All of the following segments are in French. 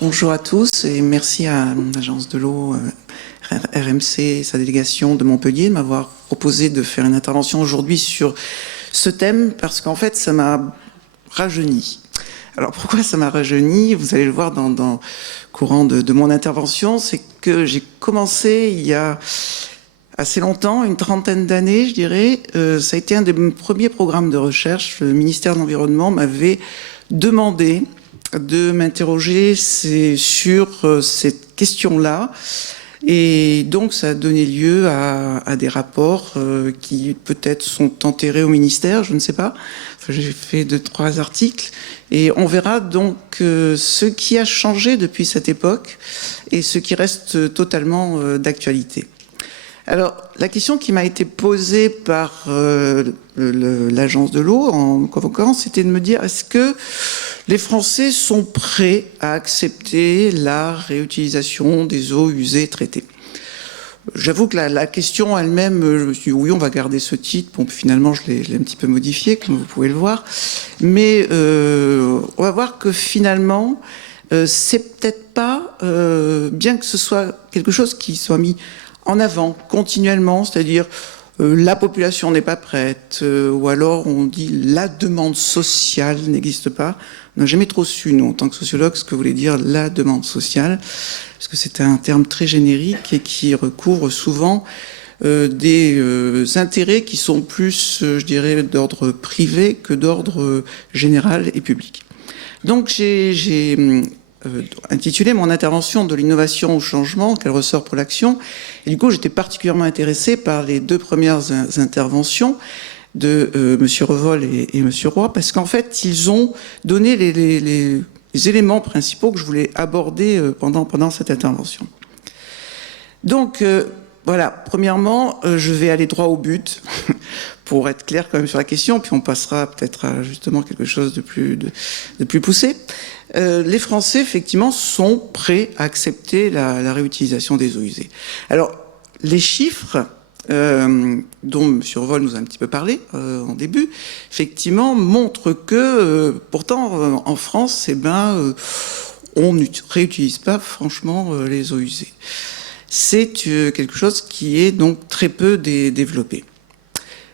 Bonjour à tous et merci à l'Agence de l'eau, RMC et sa délégation de Montpellier de m'avoir proposé de faire une intervention aujourd'hui sur ce thème parce qu'en fait ça m'a rajeuni. Alors pourquoi ça m'a rajeuni? Vous allez le voir dans le courant de mon intervention, c'est que j'ai commencé il y a assez longtemps, une trentaine d'années je dirais. Ça a été un des premiers programmes de recherche. Le ministère de l'Environnement m'avait demandé de m'interroger sur cette question-là. Et donc, ça a donné lieu à des rapports qui peut-être sont enterrés au ministère, je ne sais pas. Enfin, j'ai fait 2-3 articles. Et on verra donc ce qui a changé depuis cette époque et ce qui reste totalement d'actualité. Alors, la question qui m'a été posée par l'Agence de l'eau en me convoquant, c'était de me dire, est-ce que les Français sont prêts à accepter la réutilisation des eaux usées traitées? J'avoue que la question elle-même, je me suis dit, oui, on va garder ce titre. Bon, finalement, je l'ai un petit peu modifié, comme vous pouvez le voir. Mais on va voir que finalement, c'est peut-être pas, bien que ce soit quelque chose qui soit mis en avant continuellement, c'est-à-dire la population n'est pas prête, ou alors on dit la demande sociale n'existe pas. On n'a jamais trop su, nous, en tant que sociologues, ce que voulait dire la demande sociale, parce que c'est un terme très générique et qui recouvre souvent des intérêts qui sont plus, je dirais, d'ordre privé que d'ordre général et public. Donc j'ai intitulé mon intervention de l'innovation au changement, quel ressort pour l'action. Et du coup, j'étais particulièrement intéressée par les deux premières interventions de M. Revol et M. Roy, parce qu'en fait, ils ont donné les éléments principaux que je voulais aborder pendant cette intervention. Donc, voilà, premièrement, je vais aller droit au but pour être clair quand même sur la question, puis on passera peut-être à justement quelque chose de plus poussé. Les Français, effectivement, sont prêts à accepter la réutilisation des eaux usées. Alors, les chiffres dont M. Revol nous a un petit peu parlé en début, effectivement, montrent que, pourtant, en France, on ne réutilise pas franchement les eaux usées. C'est quelque chose qui est donc très peu développé.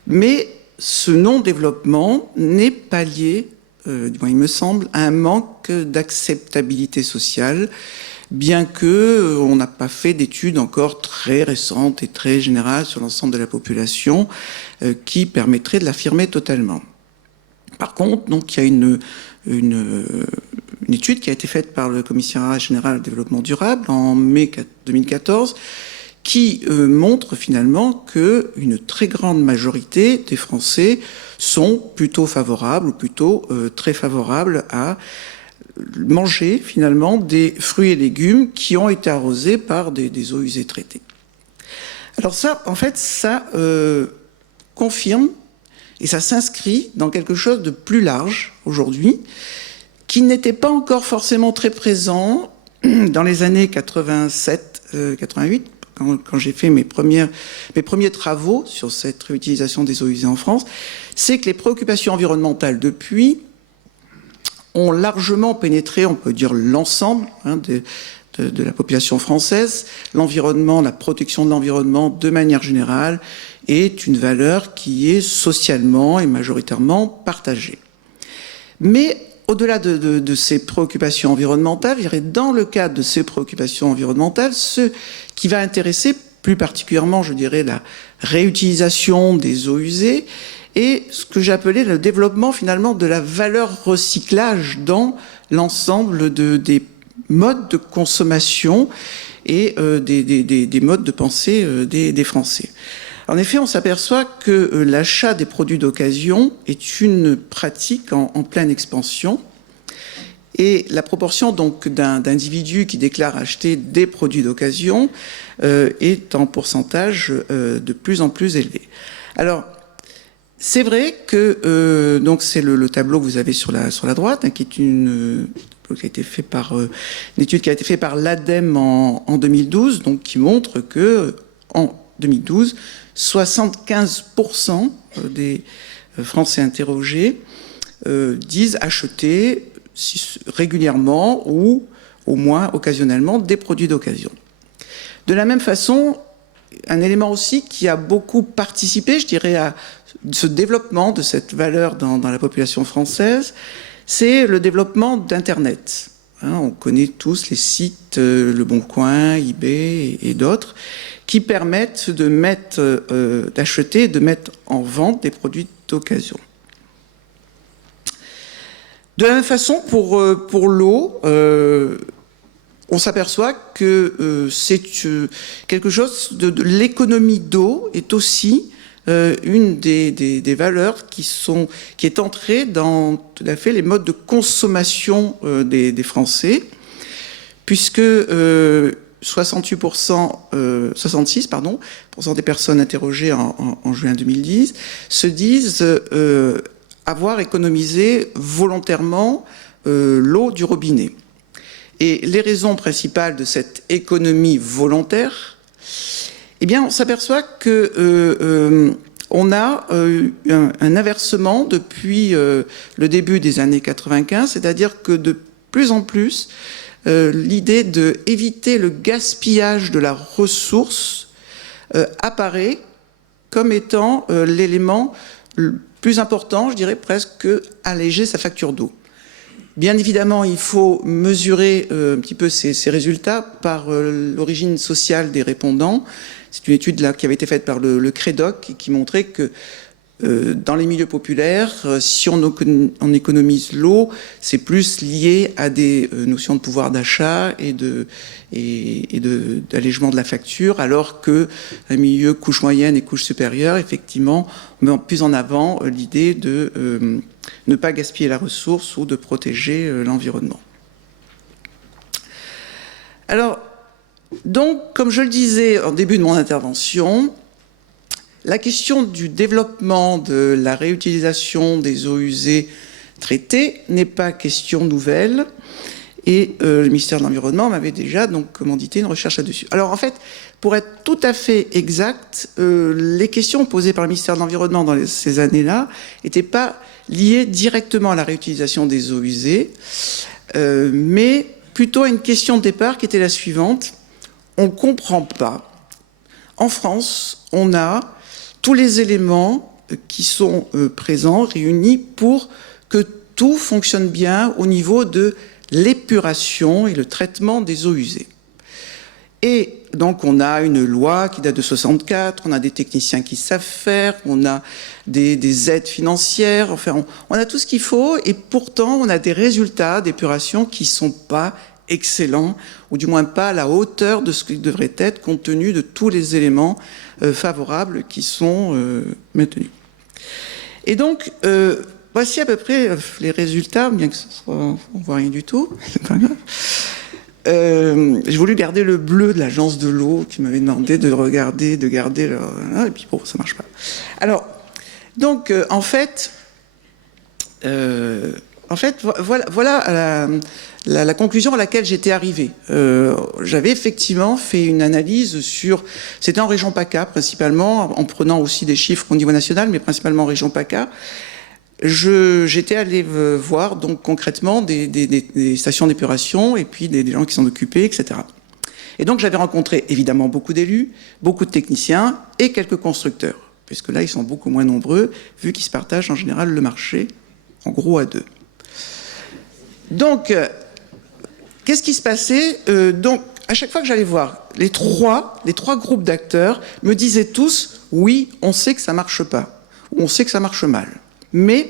Mais ce non-développement n'est pas lié, du moins il me semble, à un manque d'acceptabilité sociale, bien que on n'a pas fait d'études encore très récentes et très générales sur l'ensemble de la population qui permettraient de l'affirmer totalement. Par contre, donc, il y a une étude qui a été faite par le Commissariat général au développement durable en mai 2014 qui montre finalement qu'une très grande majorité des Français sont plutôt favorables ou plutôt très favorables à manger finalement des fruits et légumes qui ont été arrosés par des eaux usées traitées. Alors ça, en fait, ça confirme et ça s'inscrit dans quelque chose de plus large aujourd'hui, qui n'était pas encore forcément très présent dans les années 87-88, quand j'ai fait mes premiers travaux sur cette réutilisation des eaux usées en France, c'est que les préoccupations environnementales depuis ont largement pénétré, on peut dire l'ensemble de la population française. L'environnement, la protection de l'environnement de manière générale est une valeur qui est socialement et majoritairement partagée. Mais au-delà de ces préoccupations environnementales, je dirais dans le cadre de ces préoccupations environnementales, ce qui va intéresser plus particulièrement, je dirais, la réutilisation des eaux usées et ce que j'appelais le développement finalement de la valeur recyclage dans l'ensemble des modes de consommation et des modes de pensée des Français. En effet, on s'aperçoit que l'achat des produits d'occasion est une pratique en pleine expansion. Et la proportion donc d'individus qui déclarent acheter des produits d'occasion est en pourcentage de plus en plus élevé. Alors, c'est vrai que donc c'est le tableau que vous avez sur la droite, hein, qui est une étude qui a été faite par l'ADEME en 2012, donc qui montre que en 2012, 75% des Français interrogés disent acheter régulièrement ou au moins occasionnellement, des produits d'occasion. De la même façon, un élément aussi qui a beaucoup participé, je dirais, à ce développement de cette valeur dans la population française, c'est le développement d'Internet. On connaît tous les sites Le Bon Coin, eBay et d'autres, qui permettent d'acheter, de mettre en vente des produits d'occasion. De la même façon, pour l'eau, on s'aperçoit que c'est quelque chose de l'économie d'eau est aussi une des valeurs qui est entrée dans tout à fait les modes de consommation des Français, puisque 66% des personnes interrogées en juin 2010 se disent avoir économisé volontairement l'eau du robinet. Et les raisons principales de cette économie volontaire, eh bien, on s'aperçoit que on a un inversement depuis le début des années 95, c'est-à-dire que de plus en plus, l'idée d'éviter le gaspillage de la ressource apparaît comme étant l'élément le plus important, je dirais presque, que alléger sa facture d'eau. Bien évidemment, il faut mesurer un petit peu ces résultats par l'origine sociale des répondants. C'est une étude là qui avait été faite par le CREDOC et qui montrait que dans les milieux populaires, si on économise l'eau, c'est plus lié à des notions de pouvoir d'achat et d'allègement de la facture, alors que un milieu couche moyenne et couche supérieure, effectivement, on met plus en avant l'idée de ne pas gaspiller la ressource ou de protéger l'environnement. Alors, donc, comme je le disais en début de mon intervention, la question du développement de la réutilisation des eaux usées traitées n'est pas question nouvelle et le ministère de l'Environnement m'avait déjà donc commandité une recherche là-dessus. Alors en fait, pour être tout à fait exact, les questions posées par le ministère de l'Environnement dans ces années-là n'étaient pas liées directement à la réutilisation des eaux usées, mais plutôt à une question de départ qui était la suivante. On ne comprend pas. En France, on a tous les éléments qui sont présents, réunis pour que tout fonctionne bien au niveau de l'épuration et le traitement des eaux usées. Et donc on a une loi qui date de 64, on a des techniciens qui savent faire, on a des aides financières, enfin on a tout ce qu'il faut et pourtant on a des résultats d'épuration qui ne sont pas excellents, ou du moins pas à la hauteur de ce qu'il devrait être compte tenu de tous les éléments favorables qui sont maintenus. Et donc, voici à peu près les résultats, bien que ce soit, on ne voit rien du tout, c'est pas grave. J'ai voulu garder le bleu de l'agence de l'eau qui m'avait demandé de garder leur... et puis bon, ça marche pas. Alors, donc, en fait, voilà la conclusion à laquelle j'étais arrivé. J'avais effectivement fait une analyse sur... C'était en région PACA, principalement, en prenant aussi des chiffres au niveau national, mais principalement en région PACA. J'étais allé voir donc concrètement des stations d'épuration et puis des gens qui s'en occupaient, etc. Et donc j'avais rencontré évidemment beaucoup d'élus, beaucoup de techniciens et quelques constructeurs, puisque là ils sont beaucoup moins nombreux, vu qu'ils se partagent en général le marché, en gros à deux. Donc, qu'est-ce qui se passait donc, à chaque fois que j'allais voir, les trois groupes d'acteurs me disaient tous « oui, on sait que ça marche pas » ou « on sait que ça marche mal ». Mais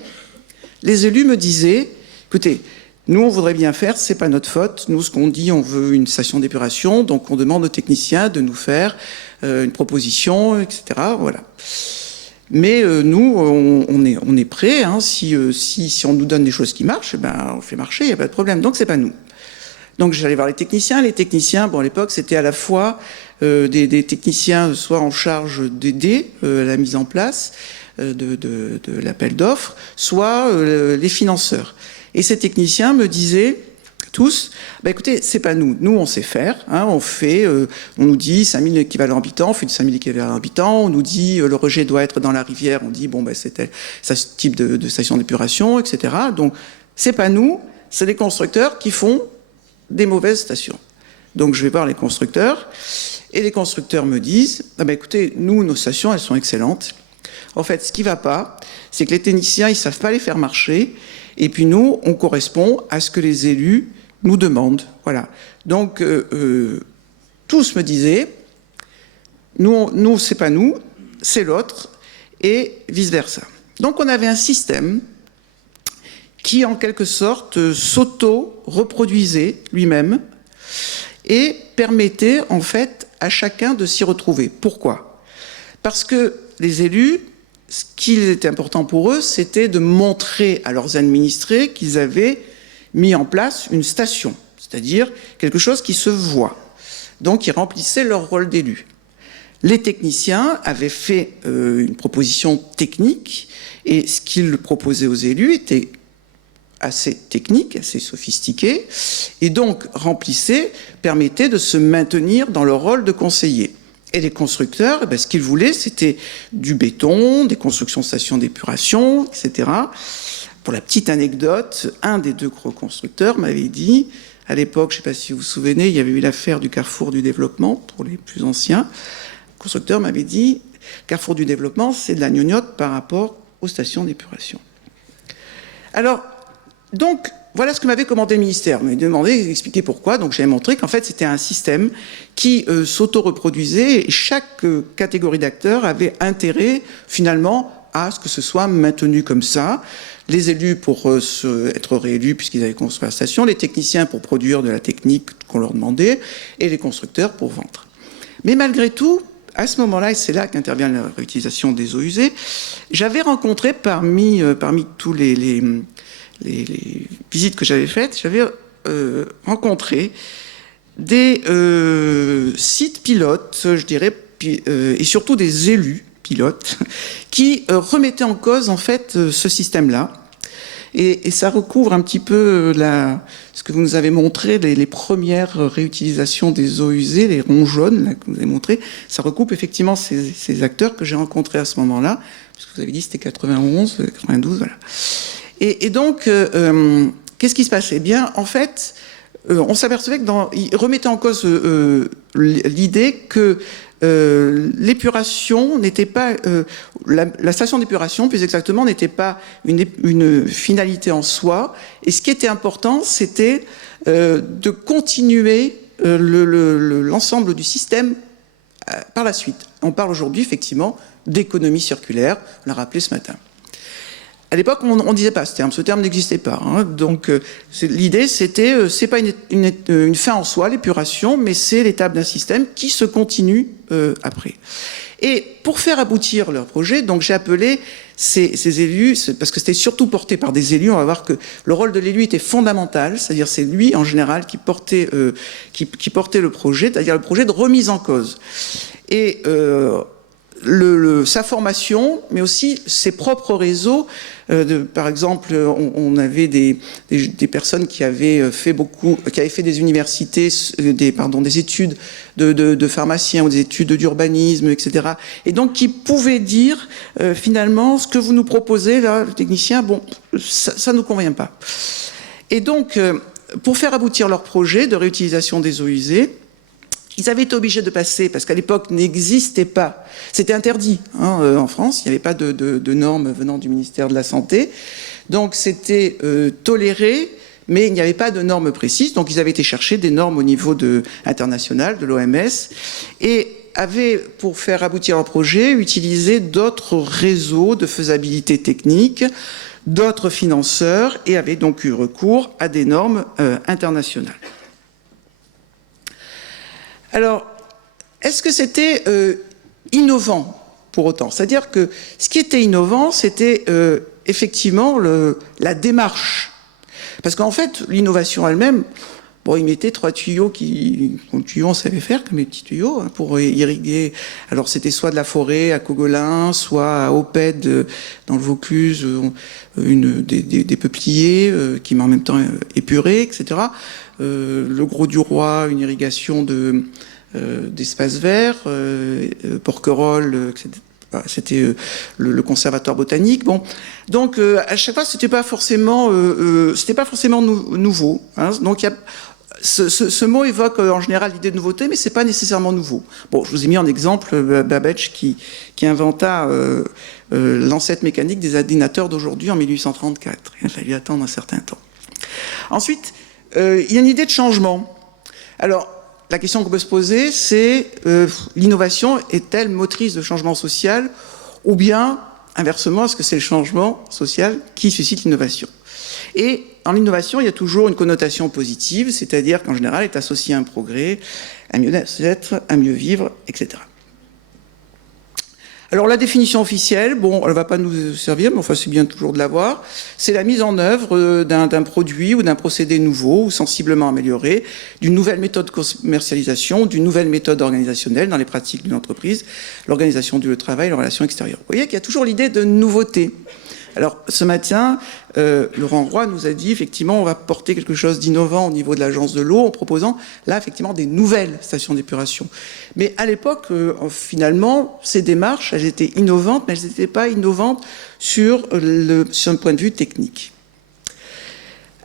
les élus me disaient « écoutez, nous, on voudrait bien faire, c'est pas notre faute. Nous, ce qu'on dit, on veut une station d'épuration, donc on demande aux techniciens de nous faire une proposition, etc. » Voilà. Mais nous, on est prêts. Hein, si on nous donne des choses qui marchent, ben, on fait marcher, il n'y a pas de problème. Donc, c'est pas nous. Donc, j'allais voir les techniciens. Les techniciens, bon, à l'époque, c'était à la fois des techniciens soit en charge d'aider à la mise en place de l'appel d'offres, soit les financeurs. Et ces techniciens me disaient tous, bah écoutez, c'est pas nous. Nous, on sait faire. Hein, on nous dit 5000 équivalents habitants, on fait du 5000 équivalents habitants. On nous dit le rejet doit être dans la rivière. On dit bon, bah c'était ce type de station d'épuration, etc. Donc, c'est pas nous, c'est les constructeurs qui font des mauvaises stations. Donc je vais voir les constructeurs, et les constructeurs me disent ah ben écoutez, nous, nos stations, elles sont excellentes. En fait, ce qui ne va pas, c'est que les techniciens, ils ne savent pas les faire marcher, et puis nous, on correspond à ce que les élus nous demandent. Voilà. Donc, tous me disaient, nous c'est pas nous, c'est l'autre, et vice-versa. Donc, on avait un système qui, en quelque sorte, s'auto-reproduisait lui-même et permettait, en fait, à chacun de s'y retrouver. Pourquoi ? Parce que les élus, ce qui était important pour eux, c'était de montrer à leurs administrés qu'ils avaient mis en place une station, c'est-à-dire quelque chose qui se voit. Donc, ils remplissaient leur rôle d'élu. Les techniciens avaient fait une proposition technique, et ce qu'ils proposaient aux élus était assez technique, assez sophistiqué, et donc permettait de se maintenir dans leur rôle de conseiller. Et les constructeurs, ce qu'ils voulaient, c'était du béton, des constructions de stations d'épuration, etc. Pour la petite anecdote, un des deux gros constructeurs m'avait dit, à l'époque, je ne sais pas si vous vous souvenez, il y avait eu l'affaire du Carrefour du Développement, pour les plus anciens. Le constructeur m'avait dit, Carrefour du Développement, c'est de la gnognotte par rapport aux stations d'épuration. Alors, donc, voilà ce que m'avait commandé le ministère. Il m'a demandé d'expliquer pourquoi. Donc, j'avais montré qu'en fait, c'était un système qui s'auto-reproduisait, et chaque catégorie d'acteurs avait intérêt, finalement, à ce que ce soit maintenu comme ça. Les élus pour être réélus puisqu'ils avaient construit la station, les techniciens pour produire de la technique qu'on leur demandait, et les constructeurs pour vendre. Mais malgré tout, à ce moment-là, et c'est là qu'intervient la réutilisation des eaux usées, j'avais rencontré parmi tous les visites que j'avais faites, j'avais rencontré des sites pilotes, je dirais, et surtout des élus pilotes, qui remettaient en cause, en fait, ce système-là. Et ça recouvre un petit peu ce que vous nous avez montré, les premières réutilisations des eaux usées, les ronds jaunes là, que vous avez montré. Ça recoupe effectivement ces acteurs que j'ai rencontrés à ce moment-là, parce que vous avez dit c'était 91, 92, voilà. Et donc, qu'est-ce qui se passait ? Eh bien, en fait, on s'apercevait qu'ils remettaient en cause l'idée que l'épuration n'était pas... la station d'épuration, plus exactement, n'était pas une finalité en soi. Et ce qui était important, c'était de continuer l'ensemble du système par la suite. On parle aujourd'hui, effectivement, d'économie circulaire. On l'a rappelé ce matin. À l'époque, on ne disait pas ce terme n'existait pas. Hein. Donc, l'idée, c'était, c'est pas une fin en soi, l'épuration, mais c'est l'étape d'un système qui se continue après. Et pour faire aboutir leur projet, donc j'ai appelé ces élus, parce que c'était surtout porté par des élus, on va voir que le rôle de l'élu était fondamental, c'est-à-dire c'est lui, en général, qui portait le projet, c'est-à-dire le projet de remise en cause. Et sa formation, mais aussi ses propres réseaux. Par exemple, on avait des personnes qui avaient fait des universités, des études de pharmaciens ou des études d'urbanisme, etc. Et donc qui pouvaient dire finalement ce que vous nous proposez là, le technicien, bon, ça nous convient pas. Et donc, pour faire aboutir leur projet de réutilisation des eaux usées, ils avaient été obligés de passer, parce qu'à l'époque n'existait pas, c'était interdit en France, il n'y avait pas de normes venant du ministère de la Santé, donc c'était toléré, mais il n'y avait pas de normes précises, donc ils avaient été chercher des normes au niveau international, de l'OMS, et avaient, pour faire aboutir leur projet, utilisé d'autres réseaux de faisabilité technique, d'autres financeurs, et avaient donc eu recours à des normes internationales. Alors, est-ce que c'était innovant pour autant ? C'est-à-dire que ce qui était innovant, c'était effectivement la démarche. Parce qu'en fait, l'innovation elle-même, bon, ils mettaient 3 tuyaux on savait faire comme les petits tuyaux pour irriguer. Alors c'était soit de la forêt à Cogolin, soit à Opède dans le Vaucluse, des peupliers qui en même temps épurés, etc. Le Gros du Roi, une irrigation d'espaces verts, Porquerolles, etc. C'était le conservatoire botanique. Bon, donc à chaque fois, c'était pas forcément nouveau. Hein. Donc Ce mot évoque en général l'idée de nouveauté, mais c'est pas nécessairement nouveau. Bon, je vous ai mis en exemple Babbage qui inventa l'ancêtre mécanique des ordinateurs d'aujourd'hui en 1834. Il a fallu attendre un certain temps. Ensuite, il y a une idée de changement. Alors, la question qu'on peut se poser, c'est l'innovation est-elle motrice de changement social, ou bien, inversement, est-ce que c'est le changement social qui suscite l'innovation? Et dans l'innovation, il y a toujours une connotation positive, c'est-à-dire qu'en général, elle est associée à un progrès, à mieux être, à mieux vivre, etc. Alors la définition officielle, bon, elle ne va pas nous servir, mais enfin c'est bien toujours de l'avoir, c'est la mise en œuvre d'un produit ou d'un procédé nouveau ou sensiblement amélioré, d'une nouvelle méthode de commercialisation, d'une nouvelle méthode organisationnelle dans les pratiques d'une entreprise, l'organisation du travail, les relations extérieures. Vous voyez qu'il y a toujours l'idée de nouveauté. Alors, ce matin, Laurent Roy nous a dit, effectivement, on va porter quelque chose d'innovant au niveau de l'agence de l'eau en proposant, là, effectivement, des nouvelles stations d'épuration. Mais à l'époque, finalement, ces démarches, elles étaient innovantes, mais elles n'étaient pas innovantes sur un point de vue technique.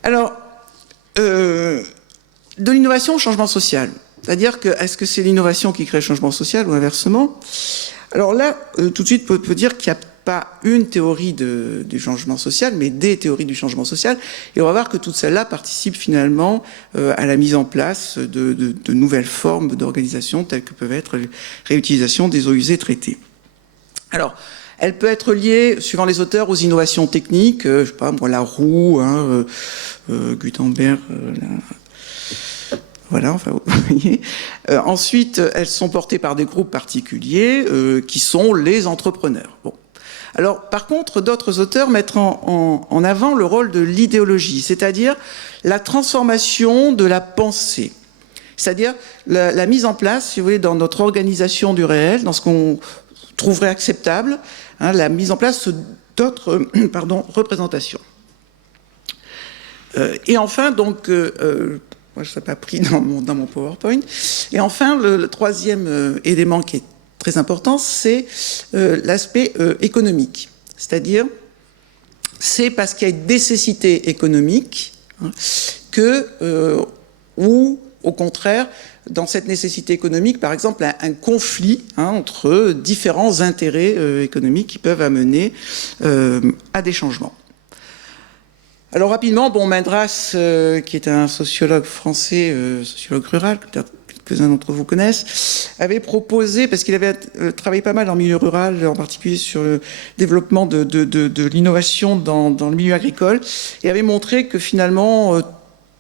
Alors, de l'innovation au changement social. C'est-à-dire que, est-ce que c'est l'innovation qui crée le changement social ou inversement? Alors là, tout de suite, on peut dire qu'il y a pas une théorie du changement social, mais des théories du changement social. Et on va voir que toutes celles-là participent finalement à la mise en place de nouvelles formes d'organisation, telles que peuvent être la réutilisation des eaux usées traitées. Alors, elle peut être liée, suivant les auteurs, aux innovations techniques, je sais pas, moi, la roue, Gutenberg, voilà, enfin, vous voyez. Ensuite, elles sont portées par des groupes particuliers qui sont les entrepreneurs. Bon. Alors, par contre, d'autres auteurs mettent en avant le rôle de l'idéologie, c'est-à-dire la transformation de la pensée. C'est-à-dire la mise en place, si vous voulez, dans notre organisation du réel, dans ce qu'on trouverait acceptable, hein, la mise en place d'autres représentations. Et enfin, donc, moi je ne l'ai pas pris dans mon PowerPoint, et enfin, le troisième élément qui est très important, c'est l'aspect économique. C'est-à-dire, c'est parce qu'il y a une nécessité économique hein, ou au contraire, dans cette nécessité économique, par exemple, un conflit hein, entre différents intérêts économiques qui peuvent amener à des changements. Alors rapidement, bon, Mendras, qui est un sociologue français, sociologue rural, peut-être quelques-uns d'entre vous connaissent, avait proposé, parce qu'il avait travaillé pas mal en milieu rural, en particulier sur le développement de l'innovation dans le milieu agricole, et avait montré que finalement,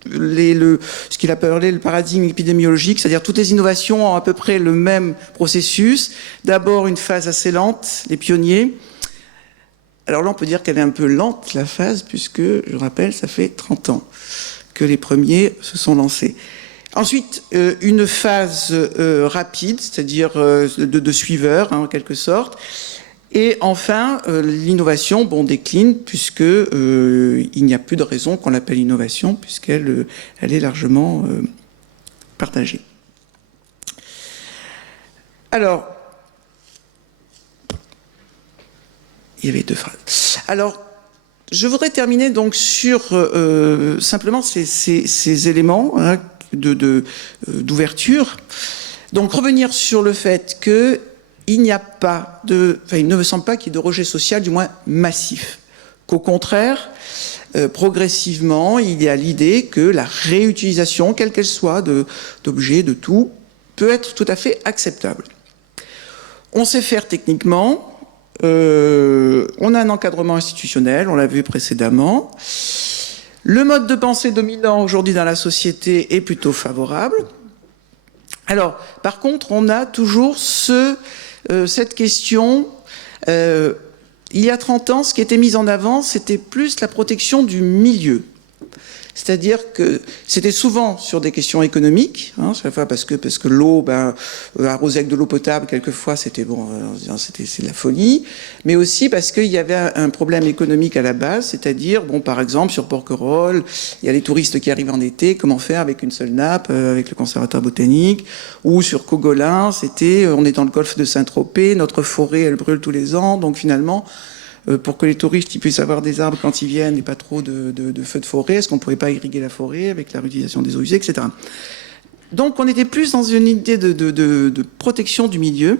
ce qu'il appelait le paradigme épidémiologique, c'est-à-dire toutes les innovations ont à peu près le même processus. D'abord une phase assez lente, les pionniers. Alors là, on peut dire qu'elle est un peu lente, la phase, puisque, je rappelle, ça fait 30 ans que les premiers se sont lancés. Ensuite, une phase rapide, c'est-à-dire de suiveurs, hein, en quelque sorte. Et enfin, l'innovation décline, puisque il n'y a plus de raison qu'on l'appelle innovation, puisqu'elle est largement partagée. Alors, il y avait deux phrases. Alors, je voudrais terminer donc sur simplement ces éléments hein, d'ouverture. Donc, revenir sur le fait que il n'y a pas il ne me semble pas qu'il y ait de rejet social, du moins massif. Qu'au contraire, progressivement, il y a l'idée que la réutilisation, quelle qu'elle soit, d'objets, de tout, peut être tout à fait acceptable. On sait faire techniquement. On a un encadrement institutionnel, on l'a vu précédemment. Le mode de pensée dominant aujourd'hui dans la société est plutôt favorable. Alors, par contre, on a toujours cette question. Il y a 30 ans, ce qui était mis en avant, c'était plus la protection du milieu. C'est-à-dire que c'était souvent sur des questions économiques, hein, parce que l'eau, arroser avec de l'eau potable, quelquefois, c'est de la folie, mais aussi parce qu'il y avait un problème économique à la base, c'est-à-dire, par exemple, sur Porquerolles, il y a les touristes qui arrivent en été, comment faire avec une seule nappe, avec le conservatoire botanique, ou sur Cogolin, on est dans le golfe de Saint-Tropez, notre forêt, elle brûle tous les ans, donc finalement, pour que les touristes ils puissent avoir des arbres quand ils viennent et pas trop de feux de forêt? Est-ce qu'on ne pourrait pas irriguer la forêt avec la réutilisation des eaux usées, etc. Donc on était plus dans une idée de protection du milieu.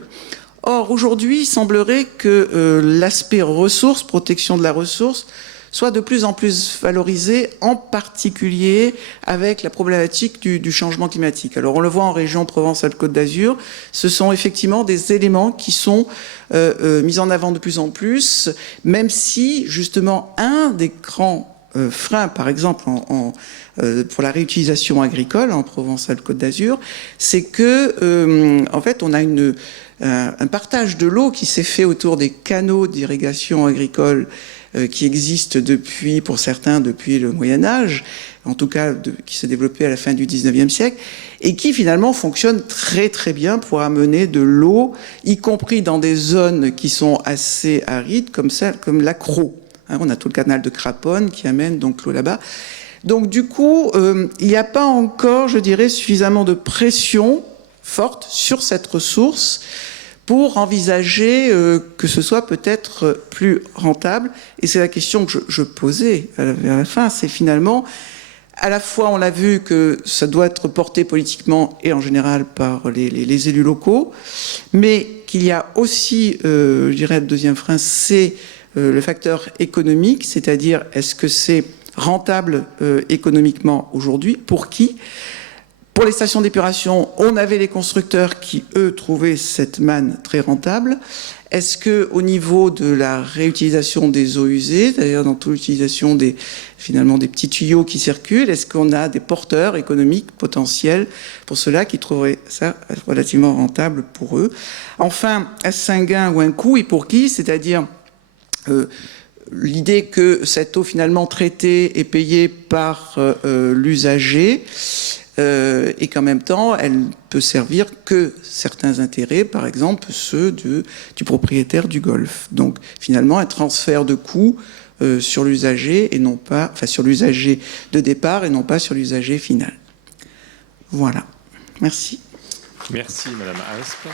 Or, aujourd'hui, il semblerait que l'aspect ressources, protection de la ressource, soit de plus en plus valorisé, en particulier avec la problématique du changement climatique. Alors on le voit en région Provence-Alpes-Côte d'Azur, ce sont effectivement des éléments qui sont mis en avant de plus en plus, même si justement un des grands freins, par exemple, pour la réutilisation agricole en Provence-Alpes-Côte d'Azur, c'est que, en fait, on a un partage de l'eau qui s'est fait autour des canaux d'irrigation agricole qui existent depuis, pour certains, depuis le Moyen-Âge, en tout cas qui s'est développé à la fin du 19e siècle, et qui finalement fonctionne très très bien pour amener de l'eau, y compris dans des zones qui sont assez arides, comme l'Accro. On a tout le canal de Craponne qui amène donc l'eau là-bas. Donc du coup, il n'y a pas encore, je dirais, suffisamment de pression forte sur cette ressource pour envisager que ce soit peut-être plus rentable. Et c'est la question que je posais vers la fin, c'est finalement, à la fois on l'a vu que ça doit être porté politiquement et en général par les élus locaux, mais qu'il y a aussi, je dirais, le deuxième frein, c'est le facteur économique, c'est-à-dire est-ce que c'est rentable économiquement aujourd'hui, pour qui? Pour les stations d'épuration, on avait les constructeurs qui, eux, trouvaient cette manne très rentable. Est-ce que, au niveau de la réutilisation des eaux usées, c'est-à-dire dans toute l'utilisation finalement des petits tuyaux qui circulent, est-ce qu'on a des porteurs économiques potentiels pour ceux-là qui trouveraient ça relativement rentable pour eux? Enfin, est-ce un gain ou un coût et pour qui? C'est-à-dire l'idée que cette eau finalement traitée est payée par l'usager, et qu'en même temps, elle peut servir que certains intérêts, par exemple ceux du propriétaire du golf. Donc finalement, un transfert de coûts sur l'usager et non pas, enfin sur l'usager de départ et non pas sur l'usager final. Voilà. Merci. Merci, Madame Aspe.